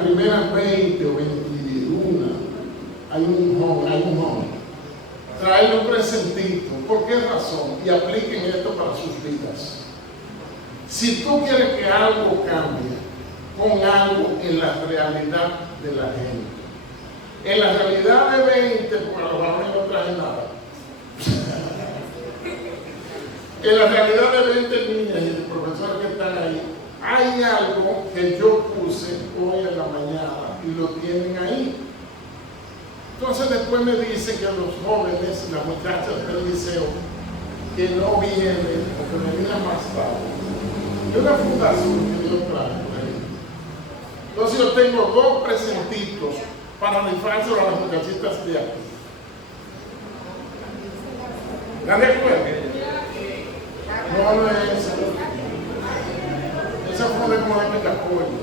primeras 20 o 21 hay un joven. Traerle un presentito. ¿Por qué razón? Y apliquen esto para sus vidas. Si tú quieres que algo cambie, pon algo en la realidad de la gente. En la realidad de 20, porque los varones no traen nada. En la realidad de 20 niñas y de profesores que están ahí, hay algo que yo puse hoy en la mañana y lo tienen ahí. Entonces después me dicen que los jóvenes, las muchachas del liceo, que no vienen o que venían más tarde. Es una fundación que yo traigo ahí. Entonces yo tengo 2 presentitos para rifárselo a las muchachitas de aquí. ¿Están de acuerdo? No es esa. Esa fue de moda de apoyo.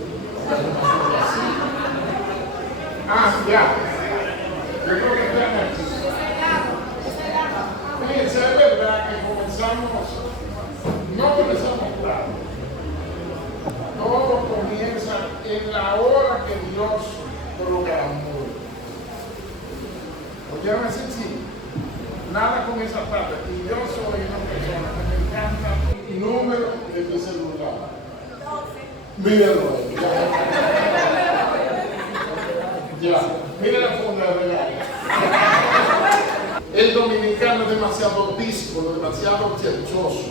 Ah, ya. Yo creo que están aquí. Fíjense, es verdad que no comenzamos tarde. Todo comienza en la hora que Dios programó. ¿Oyeron ese chiste? Nada comienza tarde. Y yo soy una persona que me encanta el número de tu celular. 12. Mírenlo ahí. Ya. Miren la funda de regalo. El dominicano es demasiado díscolo, demasiado cherchoso.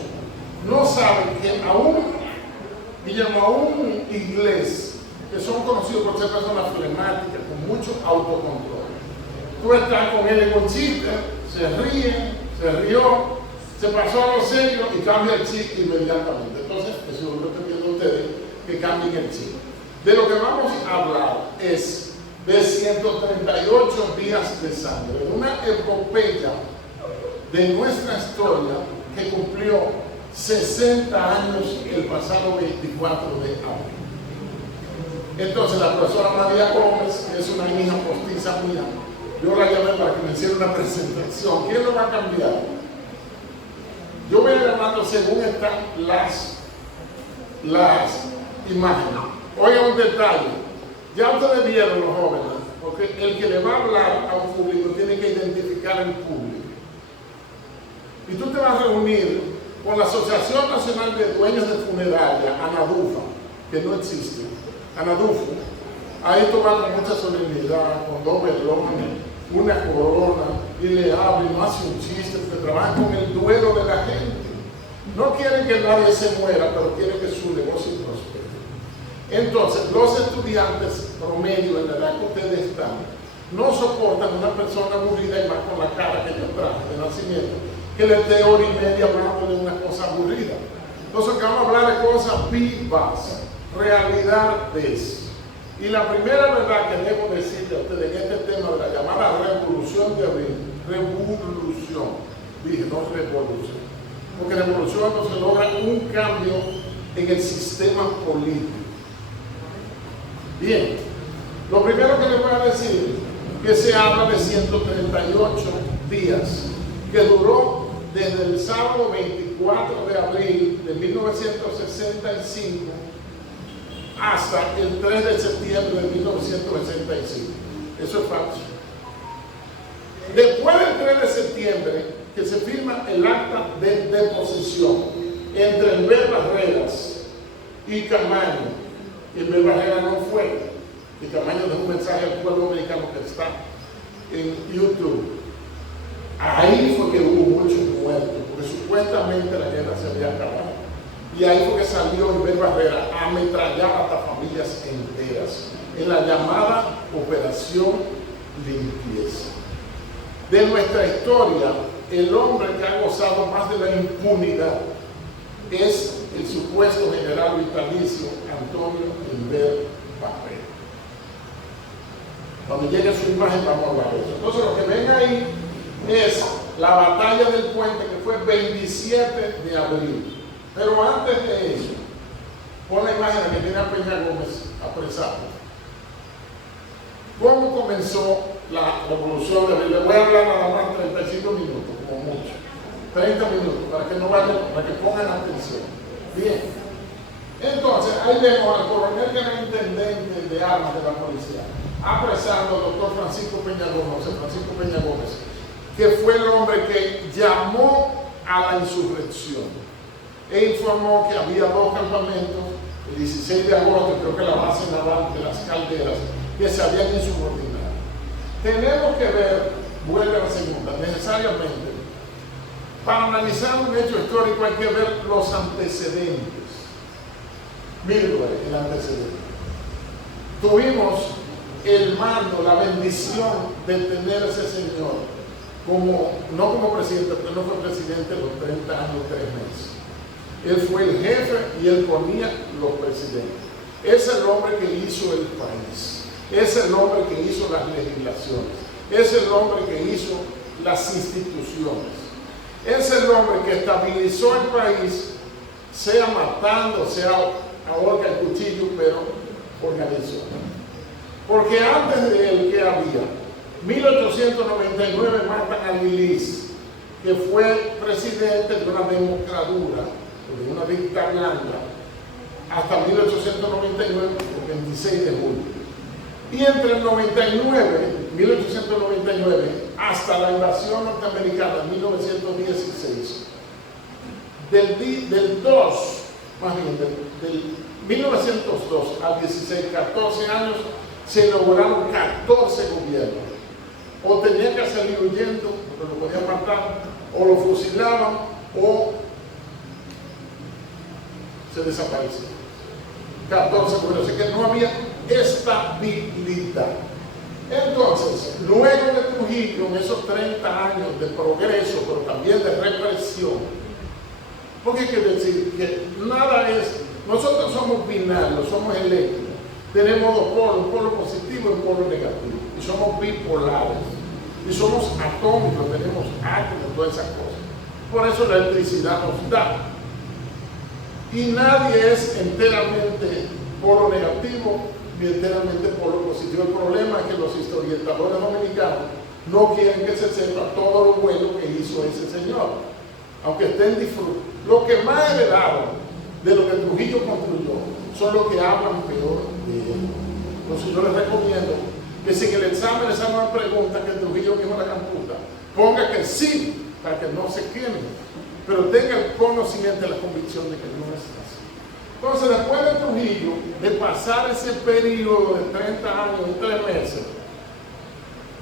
No sabe que aún inglés, que son conocidos por ser personas flemáticas, con mucho autocontrol. Tú estás con él en un chiste, se ríe, se rió, se pasó a lo serio y cambia el chiste inmediatamente. Entonces, eso es lo que estoy pidiendo a ustedes, que cambien el chiste. De lo que vamos a hablar es de 138 días de sangre, una epopeya de nuestra historia que cumplió 60 años el pasado 24 de abril. Entonces la profesora María Gómez, que es una hija postiza mía, yo la llamé para que me hiciera una presentación. ¿Quién lo va a cambiar? Yo voy a llamando según están las imágenes. Oigan un detalle. Ya ustedes vieron los jóvenes, porque el que le va a hablar a un público tiene que identificar al público. Y tú te vas a reunir con la Asociación Nacional de Dueños de Funeraria, ANADUFA, que no existe. ANADUFA, ahí tú vas con mucha solemnidad, con 2 velones, una corona, y le habla y no hace un chiste, porque trabajan con el duelo de la gente. No quieren que nadie se muera, pero quieren que su negocio prospere. Entonces, los estudiantes promedio en la edad que ustedes están no soportan una persona aburrida y más con la cara que yo traje de nacimiento, que le dé hora y media hablando de una cosa aburrida. Entonces, que vamos a hablar de cosas vivas, realidades. Y la primera verdad que debo decirle a ustedes en este tema de la llamada revolución de abril, revolución, dije, no revolución, porque revolución no se logra un cambio en el sistema político. Bien, lo primero que les voy a decir es que se habla de 138 días, que duró desde el sábado 24 de abril de 1965 hasta el 3 de septiembre de 1965. Eso es falso. Después del 3 de septiembre, que se firma el acta de deposición entre Elmer Barreras y Camaño, y Elmer Barreras no fue, y Camaño dejó un mensaje al pueblo americano que está en YouTube. Ahí fue que hubo muchos muertos, porque supuestamente la guerra se había acabado. Y ahí fue que salió Elmer Barreras a ametrallar hasta familias enteras, en la llamada Operación Limpieza. De nuestra historia, el hombre que ha gozado más de la impunidad es el supuesto general vitalicio Antonio Elmer Barreras. Cuando llegue su imagen vamos a hablar de eso. Entonces lo que ven ahí es la batalla del puente, que fue el 27 de abril. Pero antes de eso, pon la imagen que tiene a Peña Gómez apresado. ¿Cómo comenzó la revolución de abril? Le voy a hablar nada más 35 minutos, como mucho. 30 minutos, para que no vayan, para que pongan atención. Bien. Entonces, ahí vemos al coronel que era intendente de armas de la policía, apresando al doctor Francisco Peña Gómez, que fue el hombre que llamó a la insurrección e informó que había dos campamentos, el 16 de agosto, creo que la base naval de las Calderas, que se habían insubordinado. Tenemos que ver, vuelve a la segunda, necesariamente, para analizar un hecho histórico hay que ver los antecedentes. Miren el antecedente. Tuvimos el mando, la bendición de tener a ese señor no como presidente, porque no fue presidente los 30 años, 3 meses. Él fue el jefe y él ponía los presidentes. Es el hombre que hizo el país. Es el hombre que hizo las legislaciones. Es el hombre que hizo las instituciones. Es el hombre que estabilizó el país, sea matando, sea a horca el cuchillo, pero organizó. Porque antes de él, ¿qué había? 1899 matan a Lilis, que fue presidente de una democratura, de una dictadura blanda, hasta 1899, el 26 de julio. Y entre el 1899, hasta la invasión norteamericana en 1916, del 1902 al 16, 14 años, se lograron 14 gobiernos. O tenían que salir huyendo, porque lo podían matar, o lo fusilaban, o se desaparecían. 14 gobiernos, así que no había estabilidad. Entonces, luego de Trujillo, en esos 30 años de progreso, pero también de represión, porque hay que decir que nada es, nosotros somos binarios, somos eléctricos, tenemos dos polos, un polo positivo y un polo negativo, y somos bipolares, y somos atómicos, tenemos átomos, todas esas cosas. Por eso la electricidad nos da. Y nadie es enteramente polo negativo ni enteramente polo positivo. El problema es que los historiadores dominicanos no quieren que se sepa todo lo bueno que hizo ese señor, aunque estén disfrutando. Lo que más heredaron de lo que Trujillo construyó son los que hablan peor de él. Entonces yo les recomiendo que si en el examen les hagan una pregunta que Trujillo dijo en la camputa, ponga que sí, para que no se quemen, pero tenga el conocimiento y la convicción de que no es así. Entonces, después de Trujillo, de pasar ese periodo de 30 años y 3 meses,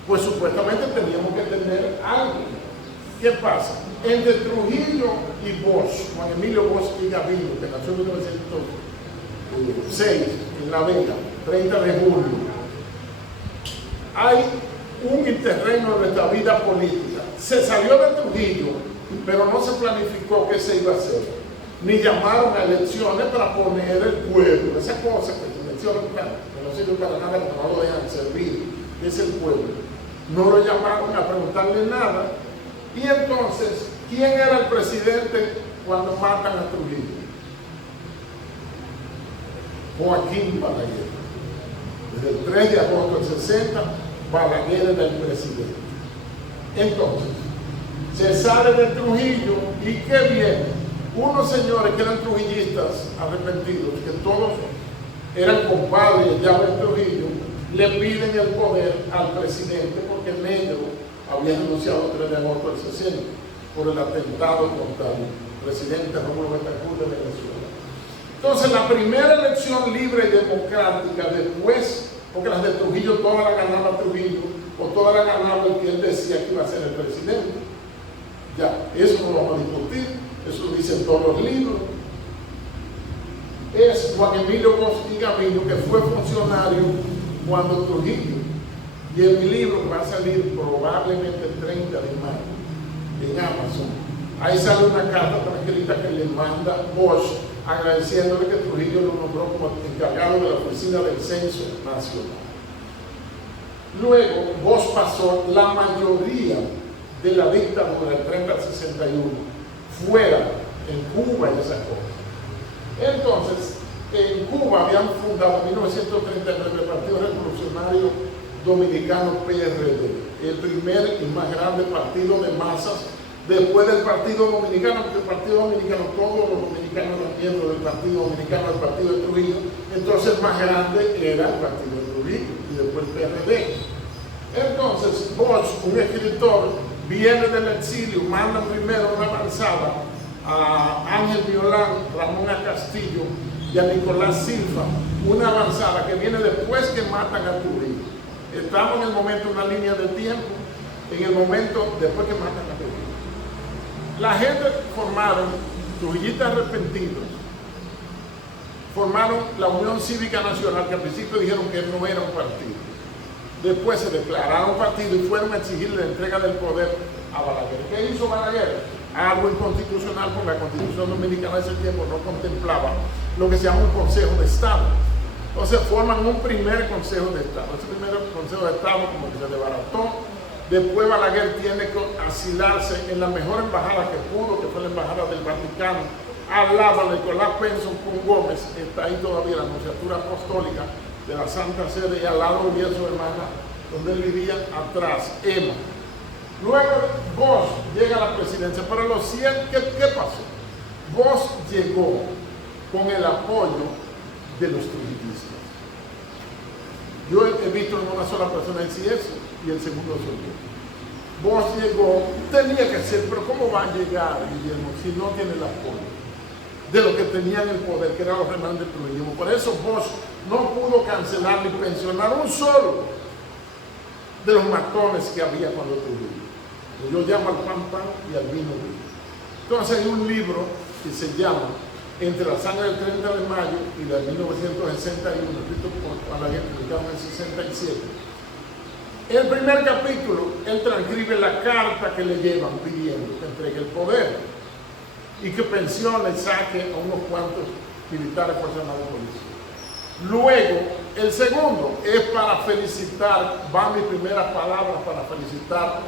pues supuestamente teníamos que tener algo. ¿Qué pasa? Entre Trujillo y Bosch, Juan Emilio Bosch y Gaviño, que nació en 1906 en La Vega, 30 de julio, hay un interregno de nuestra vida política. Se salió de Trujillo, pero no se planificó qué se iba a hacer, ni llamaron a elecciones para poner el pueblo, esa cosa que elecciones, que no sirve para nada, porque no lo dejan servir, es el pueblo. No lo llamaron a preguntarle nada. Y entonces, ¿quién era el presidente cuando matan a Trujillo? Joaquín Balaguer. Desde el 3 de agosto del 60, Balaguer era el presidente. Entonces, se sale de Trujillo y ¿qué viene? Unos señores que eran trujillistas arrepentidos, que todos eran compadres ya de Trujillo, le piden el poder al presidente porque Negro había renunciado el 3 de agosto del 60 por el atentado contra el presidente Rómulo Betancourt de Venezuela. Entonces, la primera elección libre y democrática después, porque las de Trujillo todas las ganaba Trujillo, o todas las ganaba el que él decía que iba a ser el presidente. Ya, eso no lo vamos a discutir, eso lo dicen todos los libros. Es Juan Emilio Bosch y Gaviño, que fue funcionario cuando Trujillo, y en mi libro que va a salir probablemente el 30 de mayo en Amazon, ahí sale una carta tranquilita que le manda Bosch agradeciéndole que Trujillo lo nombró como encargado de la oficina del Censo Nacional. Luego, Bosch pasó la mayoría de la dictadura del 30 al 61 fuera, en Cuba y esas cosas. Entonces, en Cuba habían fundado en 1939 el Partido Revolucionario Dominicano PRD, el primer y más grande partido de masas después del Partido Dominicano, porque el Partido Dominicano, todos los dominicanos eran miembros del Partido Dominicano, el Partido de Trujillo, Entonces el más grande era el Partido de Trujillo y después el PRD. Entonces Bosch, un escritor, viene del exilio, manda primero una avanzada a Ángel Violán, Ramón A. Castillo y a Nicolás Silva, una avanzada que viene después que matan a Trujillo. Estamos en el momento, una línea de tiempo, en el momento después que matan a Trujillo. La gente formaron, trujillistas arrepentidos, formaron la Unión Cívica Nacional, que al principio dijeron que no era un partido. Después se declararon partido y fueron a exigir la entrega del poder a Balaguer. ¿Qué hizo Balaguer? Algo inconstitucional, porque la Constitución Dominicana de ese tiempo no contemplaba lo que se llama un Consejo de Estado. Entonces forman un primer Consejo de Estado. Ese primer Consejo de Estado como que se desbarató. Después Balaguer tiene que asilarse en la mejor embajada que pudo, que fue la Embajada del Vaticano, al lado de Nicolás Penson con Gómez, está ahí todavía la Nunciatura Apostólica de la Santa Sede, y al lado vivía su hermana, donde él vivía atrás, Emma. Luego Bosch llega a la presidencia, pero lo cierto, ¿qué pasó? Bosch llegó con el apoyo de los trujillistas. Yo he visto en una sola persona decir eso, y el segundo soy yo. Bosch llegó, tenía que ser, pero ¿cómo va a llegar, Guillermo, si no tiene el apoyo de los que tenían el poder, que eran los hermanos de Trujillo? Por eso Bosch no pudo cancelar ni pensionar un solo de los matones que había cuando Trujillo. Yo llamo al pan pan y al vino vino. Entonces hay un libro que se llama Entre la sangre del 30 de mayo y la de 1961, escrito por Balaguer, publicado en el 67. En el primer capítulo, él transcribe la carta que le llevan pidiendo que entregue el poder y que pensione y saque a unos cuantos militares personales de policía. Luego, el segundo es para felicitar, van mis primeras palabras para felicitar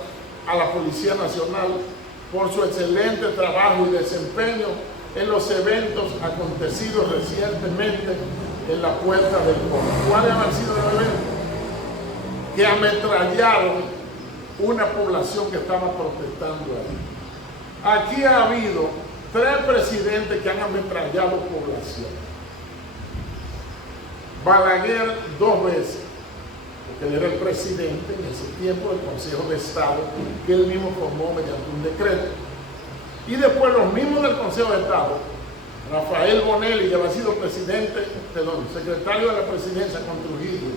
a la Policía Nacional por su excelente trabajo y desempeño en los eventos acontecidos recientemente en la Puerta del Conde. ¿Cuáles han sido los eventos? Que ametrallaron una población que estaba protestando ahí. Aquí ha habido 3 presidentes que han ametrallado población. Balaguer 2 veces, porque él era el presidente en ese tiempo del Consejo de Estado, que él mismo formó mediante un decreto. Y después los mismos del Consejo de Estado, Rafael Bonelli, que había sido secretario de la presidencia con Trujillo,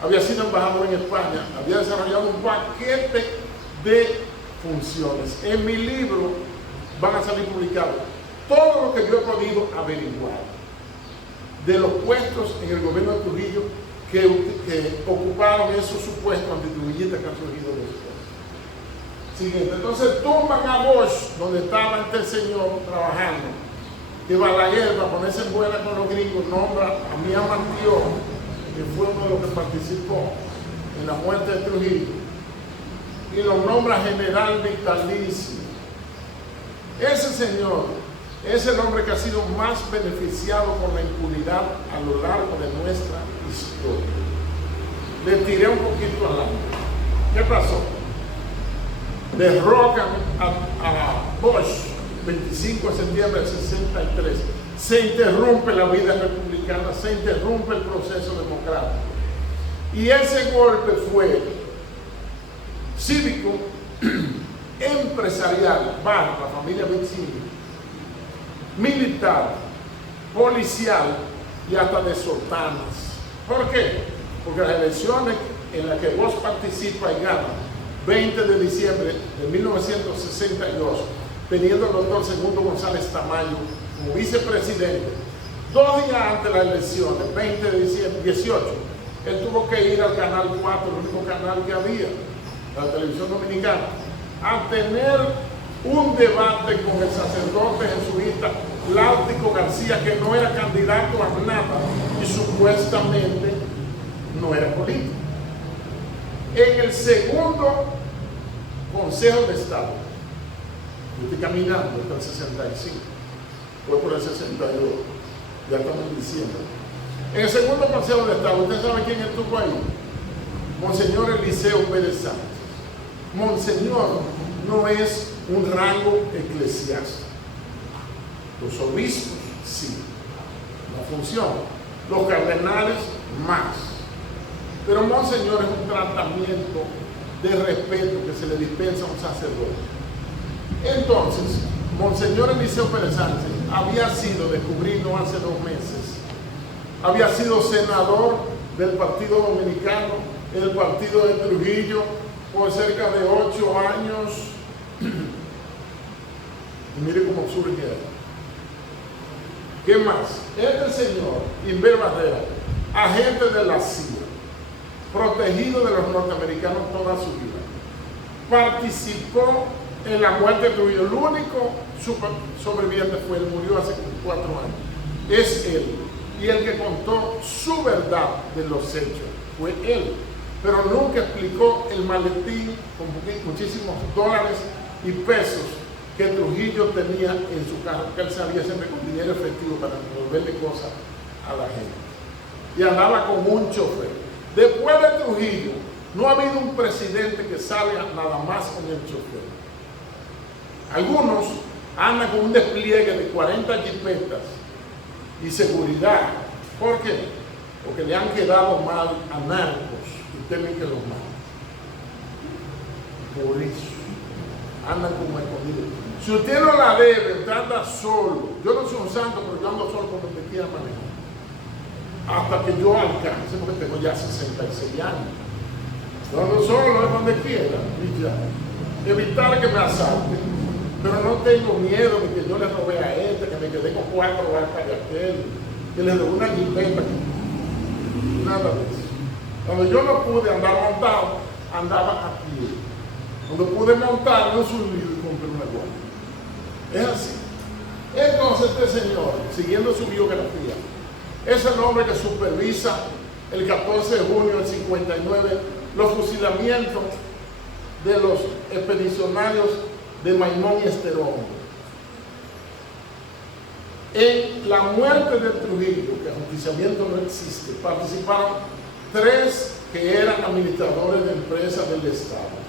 había sido embajador en España, había desarrollado un paquete de funciones. En mi libro van a salir publicados todo lo que yo he podido averiguar de los puestos en el gobierno de Trujillo que ocuparon esos supuestos antitrujillistas que han surgido después. Siguiente. Entonces tumban a Bosch, donde estaba este señor trabajando, que Balaguer, para ponerse en buena con los gringos, nombra a Mía Mantión, que fue uno de los que participó en la muerte de Trujillo, y lo nombra general vitalicio. Ese señor es el hombre que ha sido más beneficiado con la impunidad a lo largo de nuestra historia. Le tiré un poquito al aire. ¿Qué pasó? Derrocan a Bosch 25 de septiembre del 63. Se interrumpe la vida republicana, se interrumpe el proceso democrático. Y ese golpe fue cívico, empresarial, bajo la familia Vicini, militar, policial y hasta de sultanas. ¿Por qué? Porque las elecciones en las que Bosch participa y gana 20 de diciembre de 1962, teniendo el doctor Segundo González Tamayo como vicepresidente, 2 días antes de las elecciones, 20 de diciembre, 18, él tuvo que ir al Canal 4, el único canal que había, la televisión dominicana, a tener un debate con el sacerdote jesuita Láutico García, que no era candidato a nada y supuestamente no era político. En el segundo Consejo de Estado, yo estoy caminando hasta el 65, fue por el 62, ya estamos en diciembre. En el segundo Consejo de Estado, ¿usted sabe quién estuvo ahí? Monseñor Eliseo Pérez Sánchez. Monseñor no es un rango eclesiástico. Los obispos, sí, no funciona. los cardenales más. Pero Monseñor es un tratamiento de respeto que se le dispensa a un sacerdote. Entonces, Monseñor Eliseo Pérez Sánchez había sido, descubrimos hace 2 meses, había sido senador del Partido Dominicano, en el partido de Trujillo, por cerca de 8 años. Y mire cómo surge ahí. ¿Qué más? Este señor, Inver Barrera, agente de la CIA, protegido de los norteamericanos toda su vida, participó en la muerte de Trujillo. El único sobreviviente fue él, murió hace 4 años. Es él. Y el que contó su verdad de los hechos fue él. Pero nunca explicó el maletín con muchísimos dólares y pesos que Trujillo tenía en su carro, que él sabía siempre con dinero efectivo para devolverle cosas a la gente. Y andaba con un chofer. Después de Trujillo, no ha habido un presidente que salga nada más con el chofer. Algunos andan con un despliegue de 40 jipetas y seguridad. ¿Por qué? Porque le han quedado mal a narcos y temen que los maten. Por eso andan como escondidos. Si usted no la debe, usted anda solo. Yo no soy un santo, pero yo ando solo por donde quiera manejar. Hasta que yo alcance, porque tengo ya 66 años. Yo ando solo, es donde quiera, y ya. Evitar que me asalten. Pero no tengo miedo de que yo le robé a este, que me quedé con 4 vacas de aquel, que le robé una jipeta. Nada de eso. Cuando yo no pude andar montado, andaba a pie. Cuando pude montar, no subí y compré una goma. Es así. Entonces este señor, siguiendo su biografía, es el hombre que supervisa el 14 de junio del 59 los fusilamientos de los expedicionarios de Maimón y Esterón. En la muerte de Trujillo, que ajusticiamiento no existe, participaron 3 que eran administradores de empresas del Estado.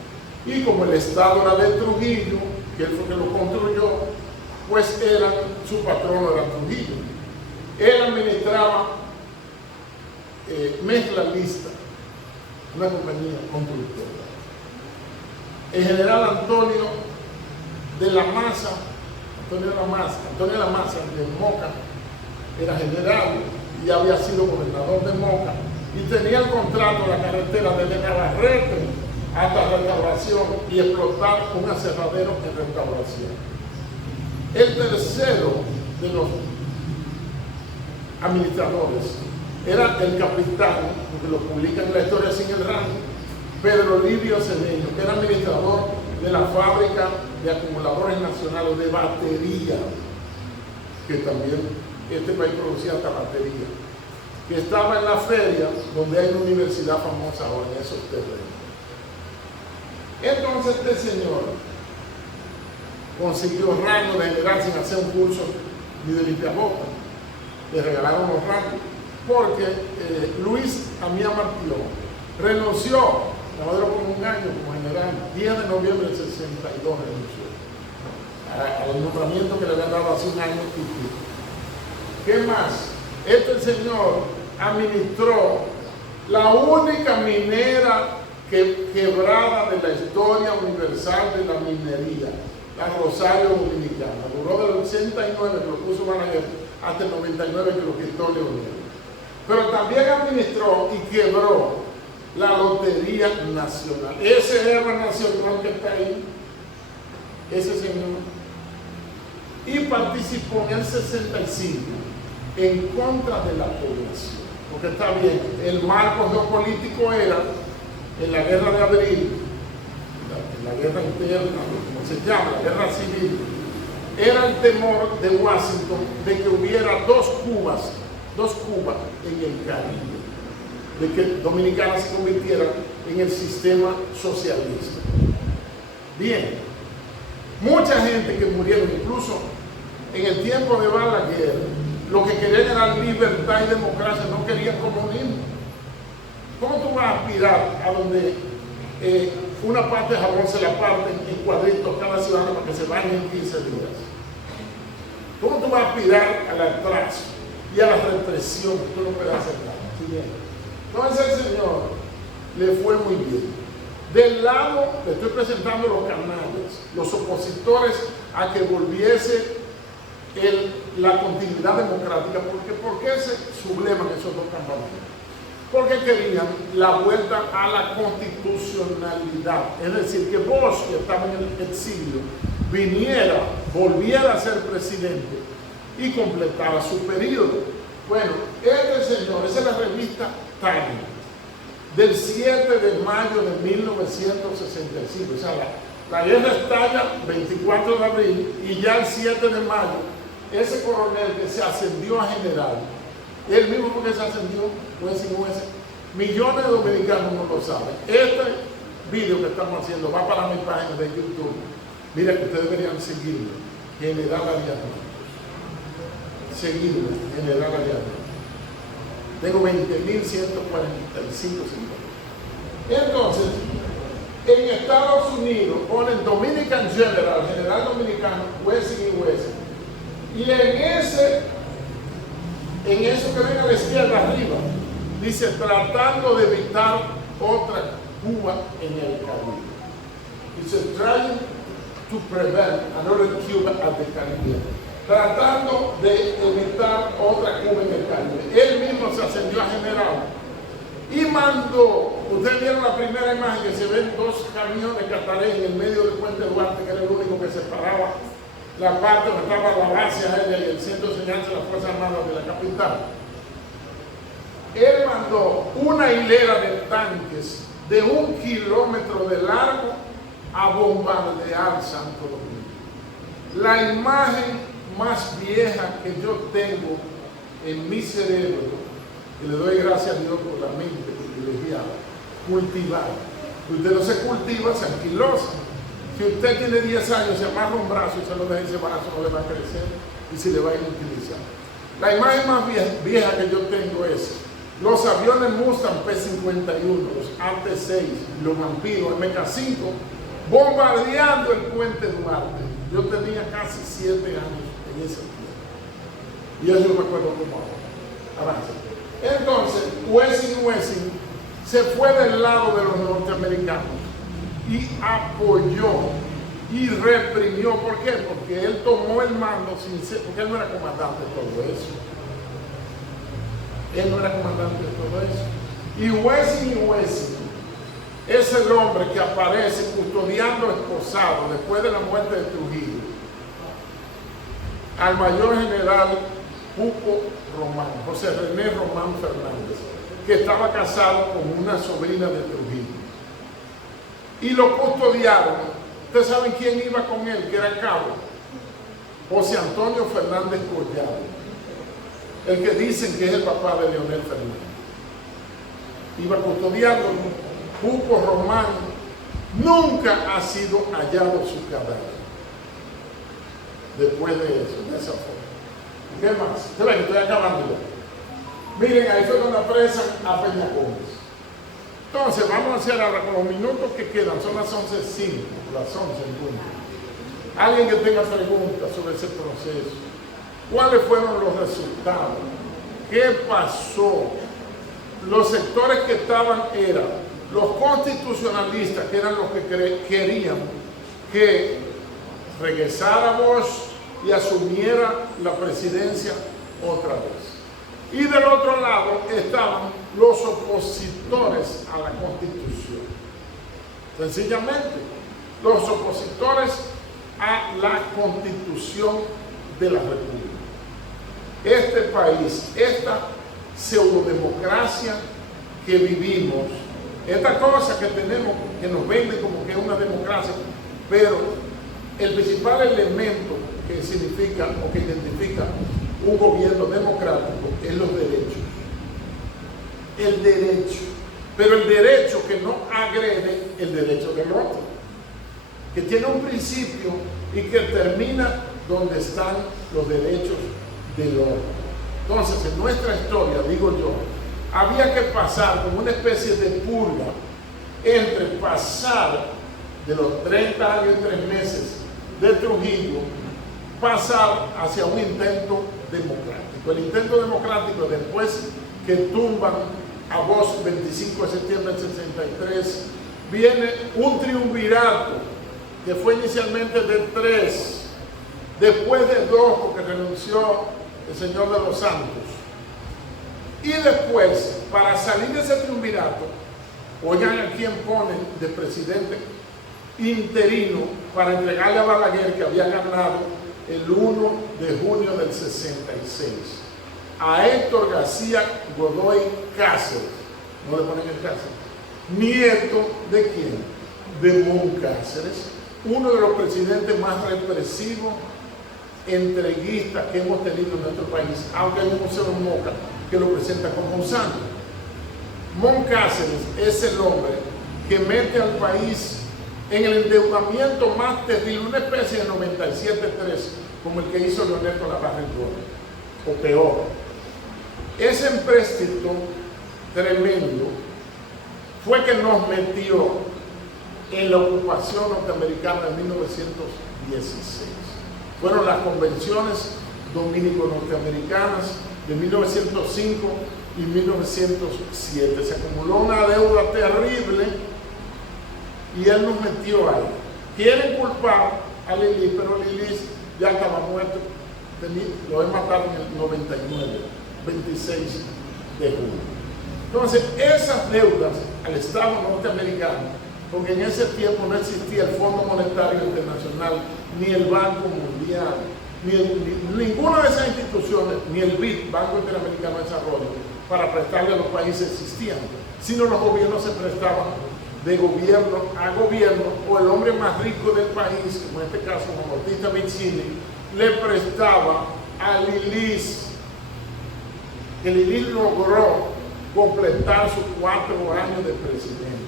Y como el Estado era de Trujillo, que él fue que lo construyó, pues su patrono era Trujillo. Él administraba Mezcla Lista, una compañía constructora. El general Antonio de la Maza, Antonio de la Maza de Moca, era general y había sido gobernador de Moca y tenía el contrato de la carretera desde Navarrete hasta Restauración y explotar un aserradero en Restauración. El tercero de los administradores era el capitán, que lo publica en la historia sin el rango, Pedro Livio Cedeño, que era administrador de la fábrica de acumuladores nacionales de batería, que también este país producía hasta batería, que estaba en la feria donde hay una universidad famosa ahora en esos terrenos. Entonces este señor consiguió rango de general sin hacer un curso ni de limpiabotas. Le regalaron los rangos porque Luis Amía Martillón renunció, la duró como un año como general, 10 de noviembre del 62 renunció al nombramiento que le habían dado hace un año y pico. ¿Qué más? Este señor administró la única minera quebrada de la historia universal de la minería, la Rosario Dominicana. Duró del 89 que lo puso Balaguer hasta el 99 que lo quitó Leonel. Pero también administró y quebró la Lotería Nacional. Ese héroe nacional que está ahí, ese señor. Y participó en el 65 en contra de la población. Porque está bien, el marco geopolítico era en la guerra de abril, en la guerra interna, como se llama, la guerra civil, era el temor de Washington de que hubiera dos Cubas en el Caribe, de que Dominicana se convirtiera en el sistema socialista. Bien, mucha gente que murieron, incluso en el tiempo de Balaguer, lo que querían era libertad y democracia, no querían comunismo. ¿Cómo tú vas a aspirar a donde una parte de jabón se la parten en cuadritos cada ciudadano para que se bañen en 15 días? ¿Cómo tú vas a aspirar al atraso? y a la represión. Tú no puedes hacer nada. ¿Sí? Entonces el Señor le fue muy bien. Del lado, le estoy presentando los canales, los opositores a que volviese la continuidad democrática. ¿Por qué se sublevan esos dos campamentos? Porque querían la vuelta a la constitucionalidad. Es decir, que Bosch, que estaba en el exilio, volviera a ser presidente y completara su periodo. Bueno, este señor, esa es la revista Time, del 7 de mayo de 1965. O sea, la guerra estalla 24 de abril y ya el 7 de mayo, ese coronel que se ascendió a general, él mismo porque se ascendió, millones de dominicanos no lo saben. Este video que estamos haciendo va para mi página de YouTube. Mira que ustedes deberían seguirlo, General Ariadna. Seguirlo, General Ariadna. Tengo 20.145 seguidores. Entonces, en Estados Unidos ponen Dominican General, general dominicano, Wessing y Wessing. Y en eso que ven a la izquierda arriba, dice tratando de evitar otra Cuba en el Caribe. Dice trying to prevent another Cuba at the Caribbean. Tratando de evitar otra Cuba en el Caribe. Él mismo se ascendió a general y mandó, ustedes vieron la primera imagen que se ven dos camiones Cataré en el medio del puente Duarte, que era el único que separaba la parte donde estaba la base aérea y el centro de enseñanza de las Fuerzas Armadas de la capital. Él mandó una hilera de tanques de 1 kilómetro de largo a bombardear Santo Domingo. La imagen más vieja que yo tengo en mi cerebro, y le doy gracias a Dios por la mente privilegiada, cultivada. Si usted no se cultiva, se anquilosa. Si usted tiene 10 años, se amarra un brazo y se lo deja, ese brazo no le va a crecer y se le va a inutilizar. La imagen más vieja que yo tengo es los aviones Mustang P-51, los AT-6, los Vampiros, MK-5, bombardeando el puente Duarte. Yo tenía casi 7 años en ese tiempo. Y eso me acuerdo como ahora. Avanza. Entonces, Wessing se fue del lado de los norteamericanos y apoyó y reprimió. ¿Por qué? Porque él tomó el mando sin ser, porque él no era comandante de todo eso. Él no era comandante de todo eso. Y Wessing es el hombre que aparece custodiando esposado después de la muerte de Trujillo al mayor general Pupo Román, José René Román Fernández, que estaba casado con una sobrina de Trujillo. Y lo custodiaron. ¿Ustedes saben quién iba con él? Que era cabo. José Antonio Fernández Collado, el que dicen que es el papá de Leonel Fernández. Iba custodiando. Pupo Román nunca ha sido hallado su cadáver. Después de eso, de esa forma. ¿Qué más? Ustedes ven, estoy acabando ya. Miren, ahí fue cuando apresan a Peña Gómez. Entonces, vamos a hacer ahora con los minutos que quedan, son las 11:05, las 11 en punto. Alguien que tenga preguntas sobre ese proceso. ¿Cuáles fueron los resultados? ¿Qué pasó? Los sectores que estaban eran los constitucionalistas, que eran los que querían que regresara Bosch y asumiera la presidencia otra vez. Y del otro lado estaban los opositores a la Constitución. Sencillamente, los opositores a la Constitución de la República. Este país, esta pseudodemocracia que vivimos, esta cosa que tenemos, que nos vende como que es una democracia, pero el principal elemento que significa o que identifica un gobierno democrático es los derechos. El derecho. Pero el derecho que no agrede el derecho del otro. Que tiene un principio y que termina donde están los derechos del otro. Entonces, en nuestra historia, digo yo, había que pasar como una especie de purga entre pasar de los 30 años y 3 meses de Trujillo, pasar hacia un intento democrático. El intento democrático, después que tumban a Bosch 25 de septiembre del 63, viene un triunvirato que fue inicialmente de 3, después de 2 porque renunció el señor de los Santos. Y después, para salir de ese triunvirato, oigan a quién ponen de presidente interino para entregarle a Balaguer, que había ganado el 1 de junio del 66, a Héctor García Godoy Cáceres, no le ponen el Cáceres, nieto de quién, de Moncáceres, uno de los presidentes más represivos, entreguistas que hemos tenido en nuestro país, aunque hay un museo en Moca que lo presenta como un santo. Moncáceres es el hombre que mete al país en el endeudamiento más terrible, una especie de 97-3, como el que hizo Leonel con la Barra o peor. Ese empréstito tremendo fue que nos metió en la ocupación norteamericana en 1916. Fueron las convenciones dominico-norteamericanas de 1905 y 1907. Se acumuló una deuda terrible y él nos metió ahí. Quieren culpar a Lili, pero Lili ya estaba muerto. Lo he matado en el 99, 26 de junio. Entonces, esas deudas al Estado norteamericano, porque en ese tiempo no existía el Fondo Monetario Internacional, ni el Banco Mundial, ninguna de esas instituciones, ni el BID, Banco Interamericano de Desarrollo, para prestarle a los países existían, sino los gobiernos se prestaban de gobierno a gobierno, o el hombre más rico del país, como en este caso Juan Bautista Vizzini, le prestaba a Lilis, que Lilis logró completar sus 4 años de presidente.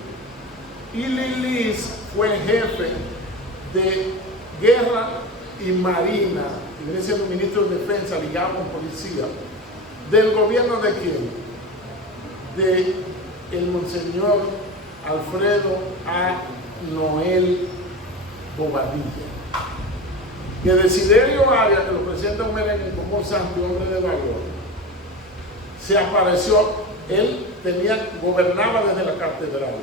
Y Lilis fue jefe de Guerra y Marina, y viene siendo ministro de Defensa ligado con policía, del gobierno de quién? De el monseñor Alfredo A. Noel Bobadilla. Que Desiderio Arias, que lo presenta un merengue como un santo hombre de valor, se apareció, él gobernaba desde la catedral,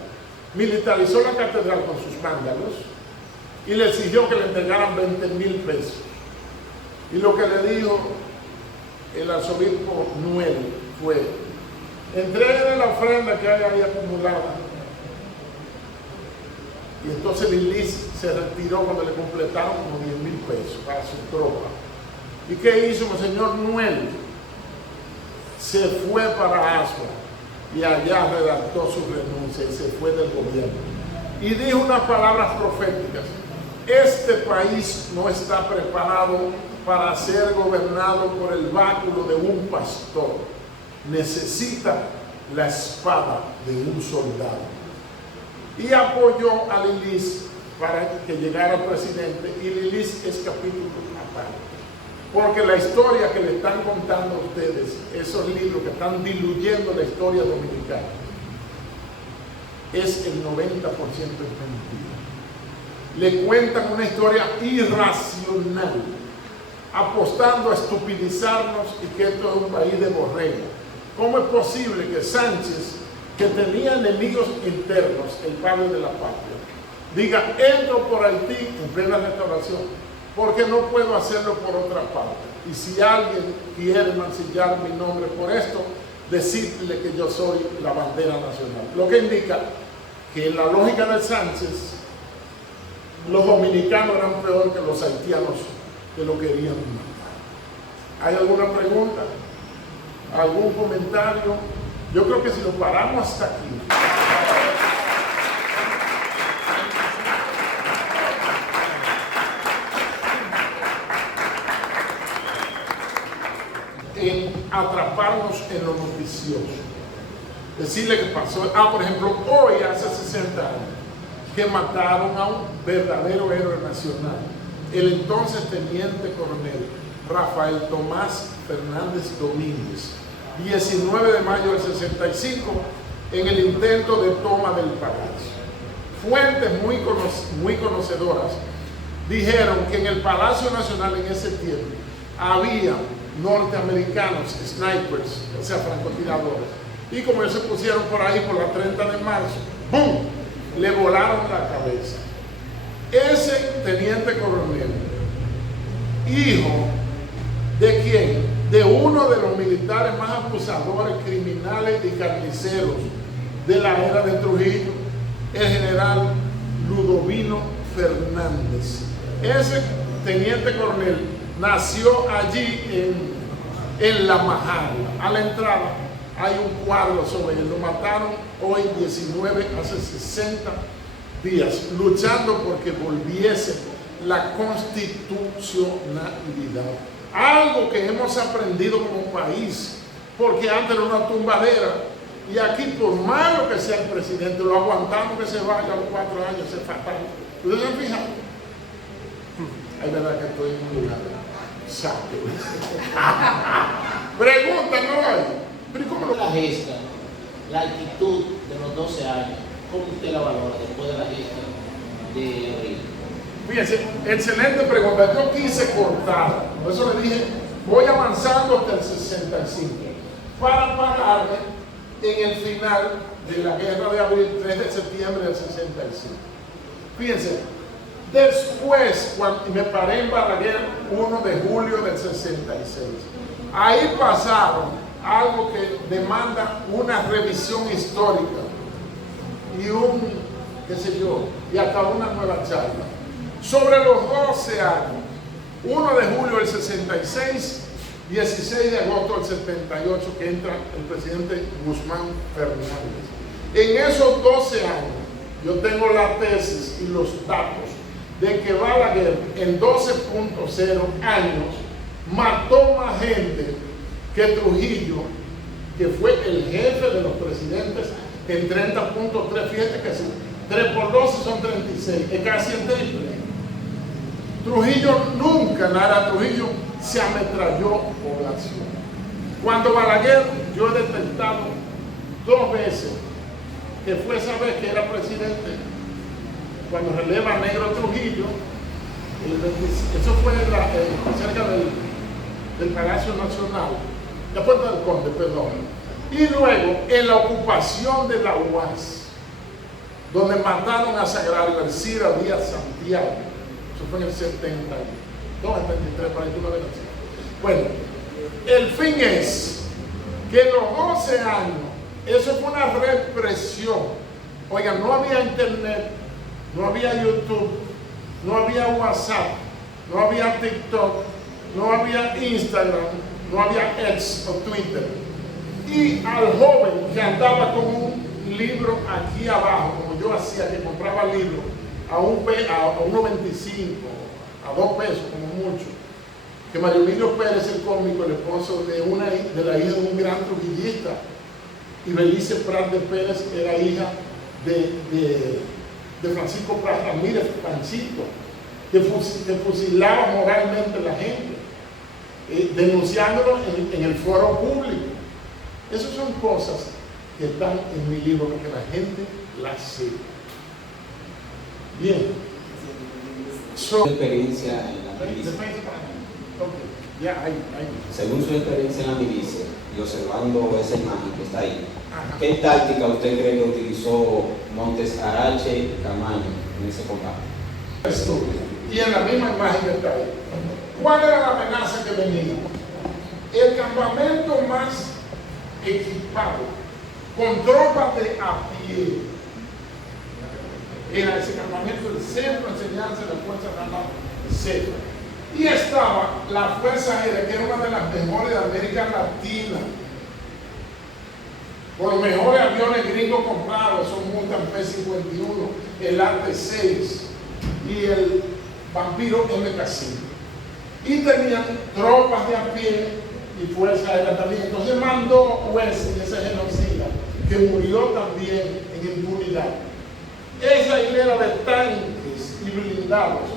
militarizó la catedral con sus vándalos y le exigió que le entregaran 20,000 pesos. Y lo que le dijo el arzobispo Nuel fue: entreguen la ofrenda que hay ahí acumulada. Y entonces Lilis se retiró cuando le completaron como 10,000 pesos para su tropa. ¿Y qué hizo el señor Nuel? Se fue para Asua y allá redactó su renuncia y se fue del gobierno. Y dijo unas palabras proféticas: este país no está preparado para ser gobernado por el báculo de un pastor. Necesita la espada de un soldado. Y apoyó a Lilis para que llegara presidente, y Lilis es capítulo aparte. Porque la historia que le están contando a ustedes, esos libros que están diluyendo la historia dominicana, es el 90% es mentira. Le cuentan una historia irracional, apostando a estupidizarnos y que esto es un país de borrego. ¿Cómo es posible que Sánchez, que tenía enemigos internos, el padre de la patria, diga: entro por Haití en plena restauración, porque no puedo hacerlo por otra parte? Y si alguien quiere mancillar mi nombre por esto, decirle que yo soy la bandera nacional. Lo que indica que en la lógica de Sánchez, los dominicanos eran peor que los haitianos que lo querían matar. ¿Hay alguna pregunta? ¿Algún comentario? Yo creo que si lo paramos hasta aquí, en atraparnos en lo noticioso, decirle que pasó, por ejemplo, hoy hace 60 años que mataron a un verdadero héroe nacional, el entonces teniente coronel Rafael Tomás Fernández Domínguez, 19 de mayo del 65, en el intento de toma del Palacio. Fuentes muy conocedoras dijeron que en el Palacio Nacional en ese tiempo había norteamericanos, snipers, o sea, francotiradores. Y como ellos se pusieron por ahí por la 30 de marzo, ¡bum!, le volaron la cabeza. Ese teniente coronel, hijo de quién? De uno de los militares más abusadores, criminales y carniceros de la era de Trujillo, el general Ludovino Fernández. Ese teniente coronel nació allí en La Majada. A la entrada hay un cuadro sobre él. Lo mataron hoy 19, hace 60 días, luchando porque volviese la constitucionalidad. Algo que hemos aprendido como país, porque antes era una tumbadera, y aquí por malo que sea el presidente, lo aguantamos que se vaya a los 4 años, es fatal. ¿Ustedes se han fijado? Es verdad que estoy en un lugar sabio. Pregunta, no hay. Pero ¿cómo lo... La gesta, la actitud de los 12 años, ¿cómo usted la valora después de la gesta de abril? Fíjense, excelente pregunta. Yo quise cortar, por eso le dije, voy avanzando hasta el 65, para pararme en el final de la guerra de abril, 3 de septiembre del 65. Fíjense, después, cuando me paré en Balaguer, 1 de julio del 66, ahí pasaron algo que demanda una revisión histórica y y hasta una nueva charla. Sobre los 12 años, 1 de julio del 66, 16 de agosto del 78, que entra el presidente Guzmán Fernández. En esos 12 años, yo tengo la tesis y los datos de que Balaguer en 12.0 años mató más gente que Trujillo, que fue el jefe de los presidentes, en 30.3. Fíjate que sí, 3 por 12 son 36, es casi el triple. Trujillo nunca, Nara Trujillo, se ametralló población. Cuando Balaguer, yo he detectado 2 veces que fue esa vez que era presidente, cuando releva Negro Trujillo, eso fue cerca del Palacio Nacional, la Puerta del Conde, perdón. Y luego en la ocupación de la UAS, donde mataron a Sagrario Ercira Díaz Santiago. Eso fue en el 72, 73, para que tú no veas. Bueno, el fin es que los 12 años, eso fue una represión. Oigan, no había internet, no había YouTube, no había WhatsApp, no había TikTok, no había Instagram, no había X o Twitter. Y al joven que andaba con un libro aquí abajo, como yo hacía, que compraba libros a 1.25, a 2 pesos como mucho, que Mario Emilio Pérez, el cómico, el esposo de la hija de un gran trujillista, y Belice Prat de Pérez era hija de Francisco Prat Ramírez, Panchito, que fusilaba moralmente a la gente, denunciándolo en el foro público. Esas son cosas que están en mi libro para que la gente las sepa. Bien. Su experiencia en la milicia. Según su experiencia en la milicia y observando esa imagen que está ahí, ¿qué táctica usted cree que utilizó Montes Arache y Camaño en ese combate? Y en la misma imagen que está ahí, ¿cuál era la amenaza que venía? El campamento más equipado, con tropas de a pie, era ese campamento, el Centro de Enseñanza de la Fuerza Armada, CEFA. Y estaba la Fuerza Aérea, que era una de las mejores de América Latina, con los mejores aviones gringos comprados, son Mustang P-51, el Arte-6 y el Vampiro MK5. Y tenían tropas de a pie y Fuerza Aérea también. Entonces mandó Wesley, ese genocida, que murió también en impunidad, esa hilera de tanques y blindados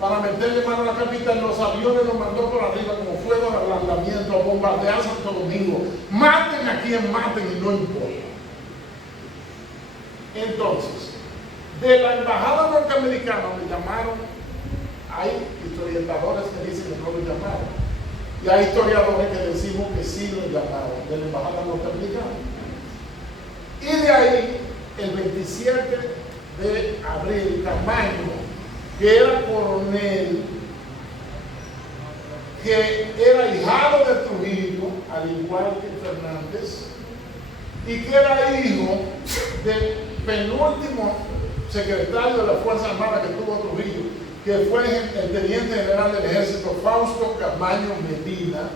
para meterle mano a la capital. Los aviones los mandó por arriba como fuego de ablandamiento a bombardear Santo Domingo. Maten a quien maten y no importa. Entonces, de la embajada norteamericana me llamaron, hay historiadores que dicen que no lo llamaron, Y hay historiadores que decimos que sí lo llamaron de la embajada norteamericana. Y de ahí, el 27 de abril, Camaño, que era coronel, que era hijado de Trujillo, al igual que Fernández, y que era hijo del penúltimo secretario de la Fuerza Armada que tuvo Trujillo, que fue el teniente general del ejército Fausto Camaño Medina,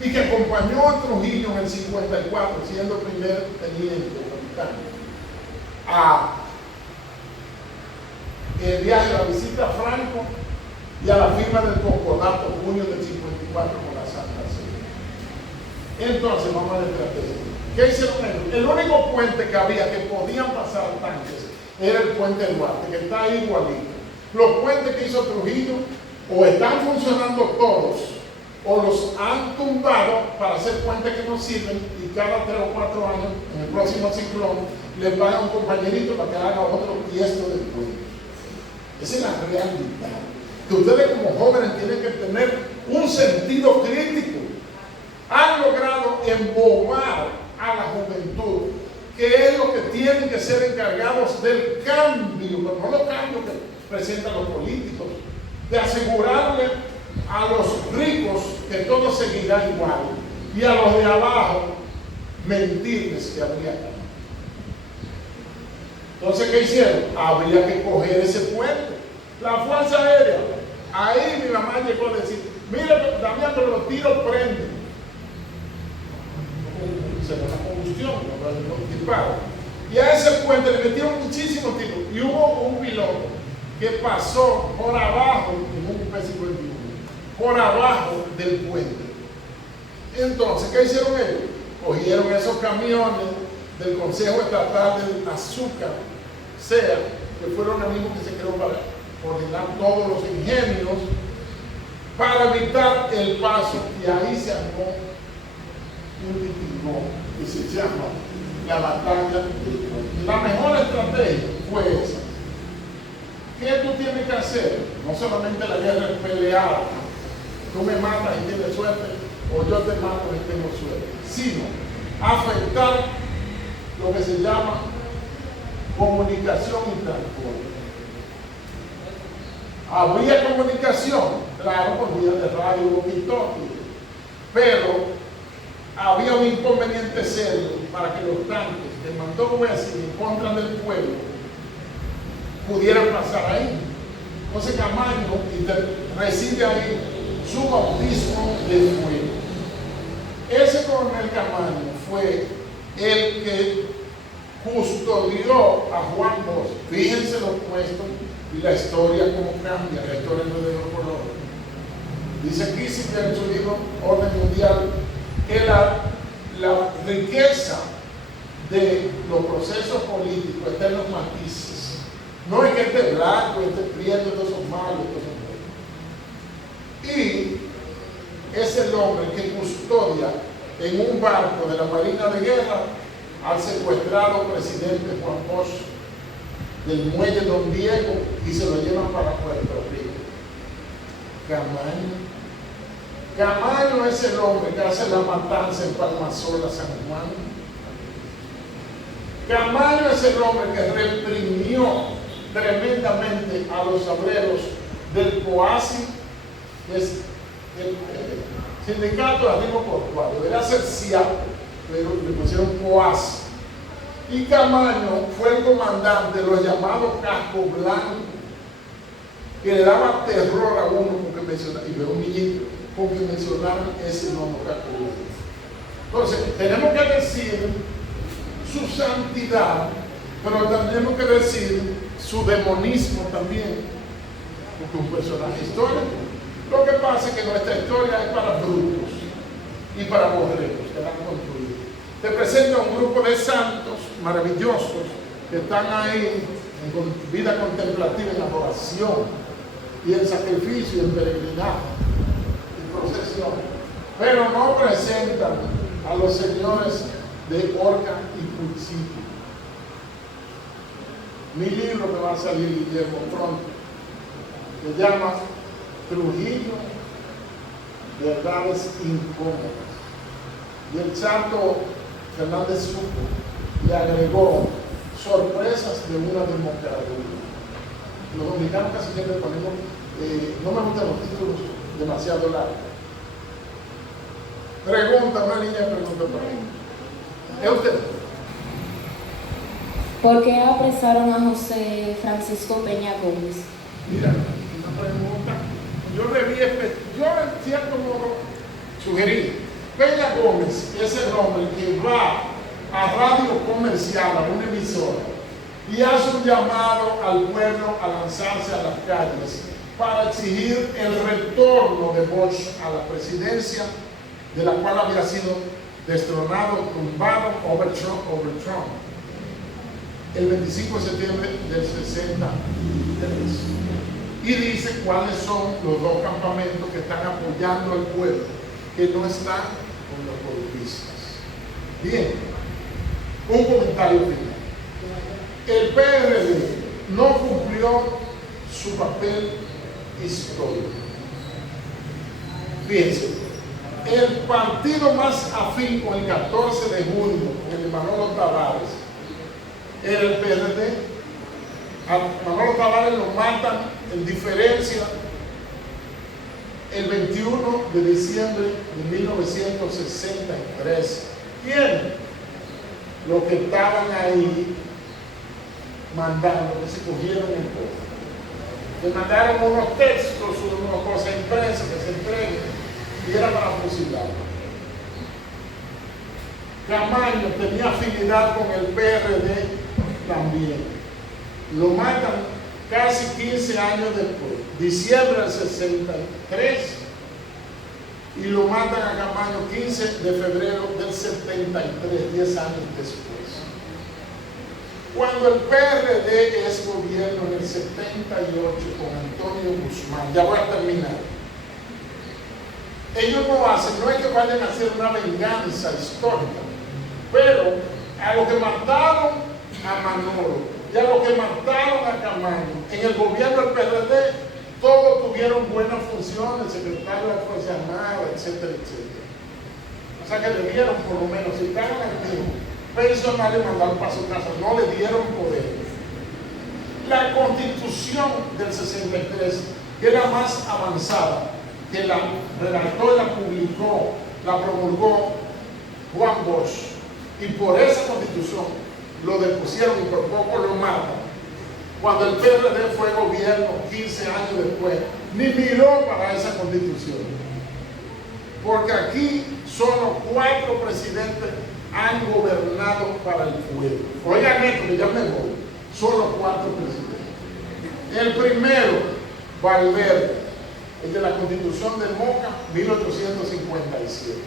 y que acompañó a Trujillo en el 54, siendo primer teniente capitán, a el viaje, la visita a Franco y a la firma del concordato junio del 54 con la Santa Sede. Entonces, vamos a la estrategia. ¿Qué hicieron ellos? El único puente que había que podían pasar tanques era el puente Duarte, que está ahí igualito. Los puentes que hizo Trujillo o están funcionando todos o los han tumbado para hacer puentes que no sirven, y cada 3 o 4 años, en el próximo ciclón, les paga un compañerito para que haga otro tiesto del puente. Esa es la realidad. Que ustedes como jóvenes tienen que tener un sentido crítico. Han logrado embobar a la juventud, que es lo que tienen que ser encargados del cambio, pero no los cambios que presentan los políticos, de asegurarle a los ricos que todo seguirá igual, y a los de abajo mentirles que habría cambio. Entonces, ¿qué hicieron? Habría que coger ese puente. La Fuerza Aérea, ahí mi mamá llegó a decir, mira, Damián, pero los tiros prenden. Se da una combustión, los disparos. Y a ese puente le metieron muchísimos tiros. Y hubo un piloto que pasó por abajo, en un P-51, por abajo del puente. Entonces, ¿qué hicieron ellos? Cogieron esos camiones del Consejo Estatal del Azúcar, SEA, que fueron los mismos que se creó para coordinar todos los ingenios, para evitar el paso, y ahí se armó un litigón que se llama la batalla del puente. La mejor estrategia fue esa. ¿Qué tú tienes que hacer? No solamente la guerra es pelear, tú me matas y tienes suerte, o yo te mato y tengo suerte, sino afectar lo que se llama comunicación y transporte. Habría comunicación, claro, por vía de radio walkie-talkie, pero había un inconveniente serio para que los tanques que mandó Wesley en contra del pueblo pudieran pasar ahí. Entonces Camaño recibe ahí su bautismo de fuego. Ese coronel Camaño fue el que custodió a Juan Bosch. Fíjense los puestos y la historia cómo cambia, la historia no es de los colores. Dice Kissinger en su libro Orden Mundial que la riqueza de los procesos políticos está en los matices. No es que esté blanco, esté prieto, todos son malos, todos son buenos. Y es el hombre que custodia en un barco de la Marina de Guerra al secuestrado presidente Juan Bosch del muelle Don Diego y se lo llevan para Puerto Rico. Camaño es el hombre que hace la matanza en Palmasola, San Juan. Camaño es el hombre que reprimió tremendamente a los obreros del COASI, que es el sindicato de arrimo portuario. Debería ser CIAP, pero le pusieron COASI. Y Camaño fue el comandante de los llamados casco blanco, que le daba terror a uno con que mencionaran, y veo un niñito, con que mencionaran ese nombre casco blanco. Entonces, tenemos que decir su santidad, pero tenemos que decir su demonismo también, porque es un personaje histórico. Lo que pasa es que nuestra historia es para brutos y para borregos que la han construido. Te presento a un grupo de santos maravillosos que están ahí en vida contemplativa, en adoración y en sacrificio, en peregrinaje, en procesión, pero no presentan a los señores de Orca y Cuchillo. Mi libro que va a salir, Guillermo, pronto, se llama Trujillo verdades incómodas. Y el Chato Fernández Sucre le agregó sorpresas de una democracia. Los dominicanos casi siempre ponemos, no me gustan los títulos demasiado largos. Pregunta, una niña pregunta para mí. ¿Es usted? ¿Por qué apresaron a José Francisco Peña Gómez? Mira, una pregunta. Yo en cierto modo sugerí. Peña Gómez es el hombre que va a radio comercial, a una emisora, y hace un llamado al pueblo a lanzarse a las calles para exigir el retorno de Bush a la presidencia, de la cual había sido destronado, tumbado, overthrown, el 25 de septiembre del 63. Y dice cuáles son los dos campamentos que están apoyando al pueblo, que no están con los golpistas. Bien, un comentario final. El PRD no cumplió su papel histórico. Fíjense, el partido más afín con el 14 de junio, con el Manolo Tavares, era el PRD. A Manolo Tavares lo matan en diferencia el 21 de diciembre de 1963. ¿Quién? Los que estaban ahí mandando, que se cogieron el poder. Le mandaron unos textos, unas cosas impresas que se entreguen, y era para fusilarlo. Camaño tenía afinidad con el PRD también. Lo matan casi 15 años después, diciembre del 63, y lo matan a Camaño 15 de febrero del 73, 10 años después. Cuando el PRD es gobierno en el 78 con Antonio Guzmán, ya voy a terminar, ellos no hacen, no es que vayan a hacer una venganza histórica, pero a los que mataron a Manolo y a los que mataron a Camaño en el gobierno del PRD, todos tuvieron buenas funciones, secretario de la Fuerza Armada, etcétera, etcétera. O sea que debieron, por lo menos, si estaban activos, personal y mandaron para su casa, no le dieron poder. La Constitución del 63, que era más avanzada, que la redactó y la publicó, la promulgó Juan Bosch, y por esa Constitución lo depusieron y por poco lo matan. Cuando el PRD fue gobierno 15 años después, ni miró para esa Constitución, porque aquí solo 4 presidentes han gobernado para el pueblo. Oigan esto, que ya me voy. Solo 4 presidentes. El primero, Valverde, el de la Constitución de Moca, 1857.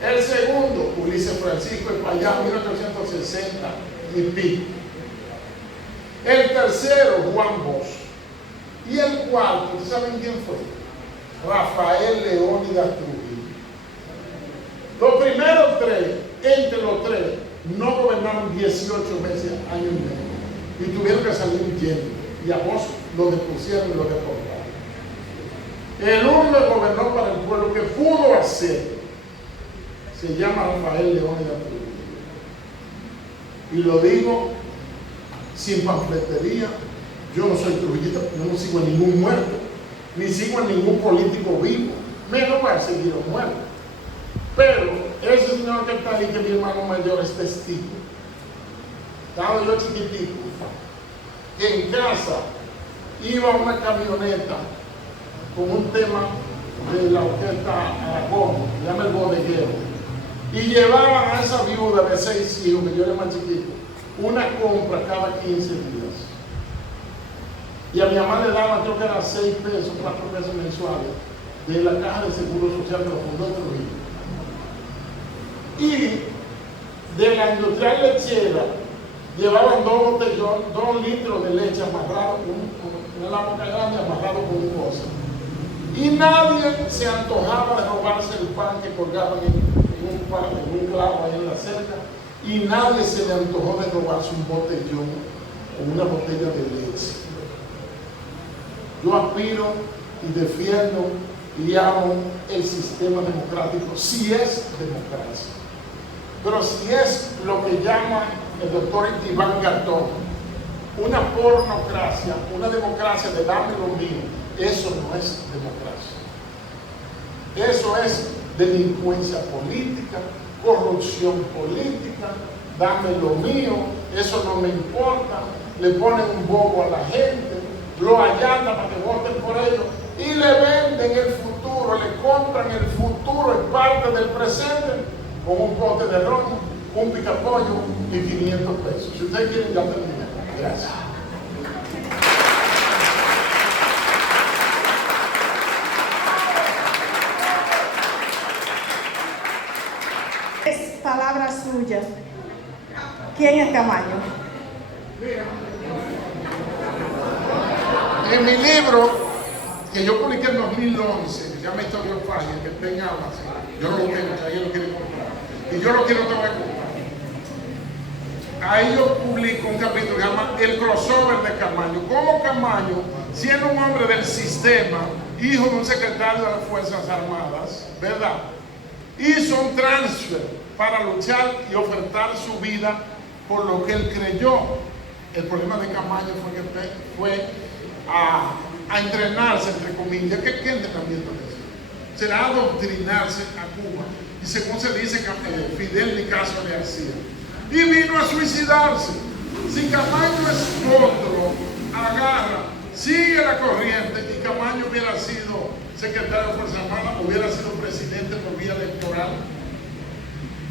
El segundo, Ulises Francisco Espaillá, 1860 y pico. El tercero, Juan Bosch. Y el cuarto, ¿ustedes saben quién fue? Rafael Leónidas Trujillo. Los primeros 3, entre los 3, no gobernaron 18 meses, año y medio, y tuvieron que salir huyendo, y a Bosch lo depusieron y lo deportaron. El único que gobernó para el pueblo que pudo hacer se llama Rafael Leónidas Trujillo. Y lo digo sin panfletería. Yo no soy trujillista, yo no sigo a ningún muerto, ni sigo a ningún político vivo, menos para seguir a muerto. Pero ese señor que está ahí, que mi hermano mayor es testigo, estaba yo chiquitico, que en casa iba una camioneta con un tema de la orquesta Aragón, se llama El Bodeguero, y llevaban a esa viuda de 6 hijos, que yo era más chiquito, una compra cada 15 días. Y a mi mamá le daban, creo que eran 6 pesos, 4 pesos mensuales, de la caja de seguro social que lo fundó Trujillo. Y de la industrial lechera llevaban 2 litros de leche amarrados con una boca grande, amarrado con un cosa. Y nadie se antojaba de robarse el pan que colgaban en un clavo ahí en la cerca, y nadie se le antojó de robarse un botellón o una botella de leche. Yo aspiro y defiendo llamo el sistema democrático, si es democracia. Pero si es lo que llama el doctor Iván Garzón, una pornocracia, una democracia de dame lo mío, eso no es democracia. Eso es delincuencia política, corrupción política, dame lo mío, eso no me importa, le ponen un bobo a la gente, lo allantan para que voten por ellos y le venden el futuro, le compran el futuro en parte del presente con un pote de ron, un picapollo y 500 pesos. Si ustedes quieren, ya terminé. Gracias. Es palabra suya. ¿Quién es Camaño? En mi libro, que yo publiqué en 2011, que se llama Historiofagia, que está en Amazon, yo no lo tengo, que alguien lo quiere comprar, y yo lo quiero tomar en comprar. Ahí yo publico un capítulo que se llama El crossover de Camaño. Cómo Camaño, siendo un hombre del sistema, hijo de un secretario de las Fuerzas Armadas, ¿verdad?, hizo un transfer para luchar y ofertar su vida por lo que él creyó. El problema de Camaño fue que fue a entrenarse, entre comillas. ¿Qué entrenamiento es eso? Será adoctrinarse a Cuba. Y según se dice, Fidel Nicasio le hacía. Y vino a suicidarse. Si Camaño es otro, agarra, sigue la corriente, y Camaño hubiera sido secretario de Fuerzas Armadas, hubiera sido presidente por vía electoral.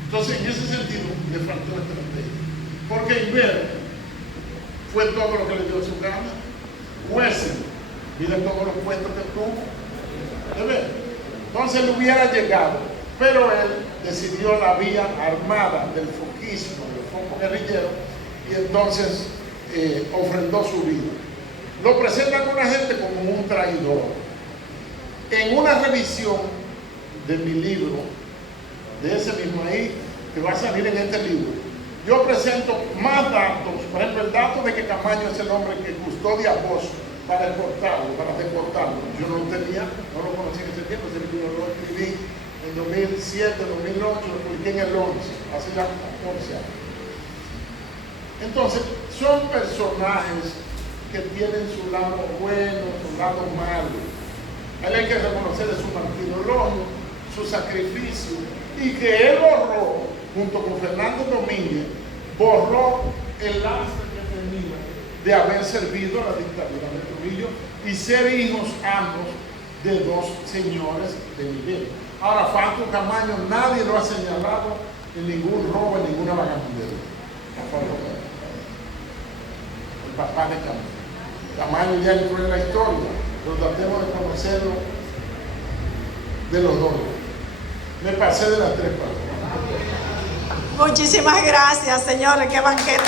Entonces, en ese sentido, le faltó estrategia. Porque Ibero fue todo lo que le dio su gana. Jueces, mira todos los puestos que tuvo. ¿De ver? Entonces él hubiera llegado, pero él decidió la vía armada del foquismo, del foco guerrillero, y entonces ofrendó su vida. Lo presentan a una gente como un traidor. En una revisión de mi libro, de ese mismo ahí, que va a salir en este libro, yo presento más datos. Por ejemplo, el dato de que Camaño es el hombre que custodia a Bosch para deportarlo. Yo no lo tenía, no lo conocí en ese tiempo. Ese libro lo escribí en 2007, 2008, lo publiqué en el 11, hace ya 11 años. Entonces, son personajes que tienen su lado bueno, su lado malo. A él hay que reconocer de su martirologio, su sacrificio, y que él borró, junto con Fernando Domínguez, borró el lastre que tenía de haber servido a la dictadura de Trujillo y ser hijos ambos de dos señores de nivel. Ahora, Franco Camaño, nadie lo ha señalado en ningún robo, en ninguna vagabundería. El papá de Camaño. Camaño ya entró en la historia, pero tratemos de conocerlo de los dos. Me pasé de las tres partes. Muchísimas gracias, señores. Qué banquete.